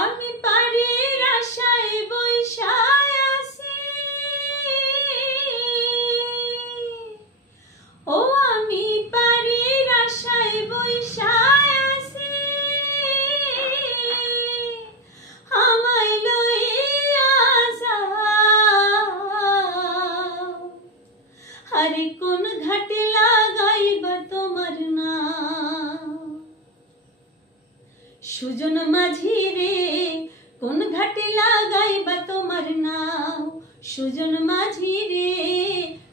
আমি পারির আশায় বইসায় আছি, ও আমি পারির আশায় বইসায় আছি, আমায় লইয়া যাও। আরে কোন ঘাটে লাগাইবা তোমার নাম, সুজন মাঝি রে কোন ঘাটে লাগাইবা তোমার নাম, সুজন মাঝি রে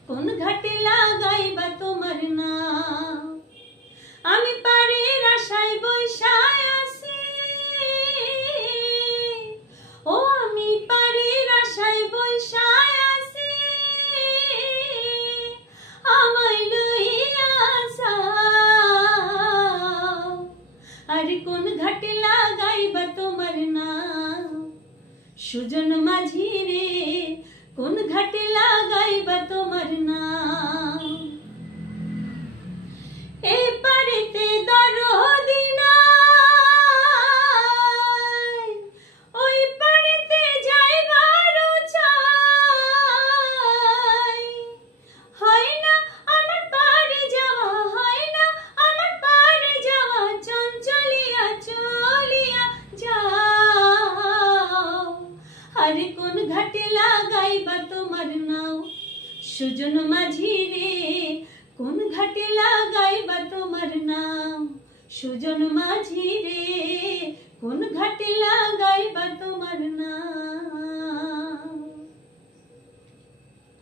কোন ঘাটে লাগাইবা তোমার নাম। আমি পারির আশায় বইসায় আছি, ও আমি পারির আশায় বইসায় আছি, আমায় লইয়া যাও। আরে কোন ঘাটে লাগাইবা তোমার নাম, সুজন মাঝি রে কোন ঘাটে লাগাইবা তোমার নাম। এই পারেতে দরদি নাই, ওই পারেতে যাইবারও চাই। হয় না আমার পারে যাওয়া, হয় না আমার পারে যাওয়া, চঞ্চলিয়া চলিয়া যাও। আরে কোন ঘাটে লাগাইবা তোমার নাও, সুজন মাঝি রে কোন ঘাটে লাগাইবা তোমার নাম, সুজন মাঝি রে কোন ঘাটে লাগাইবা তোমার নাম।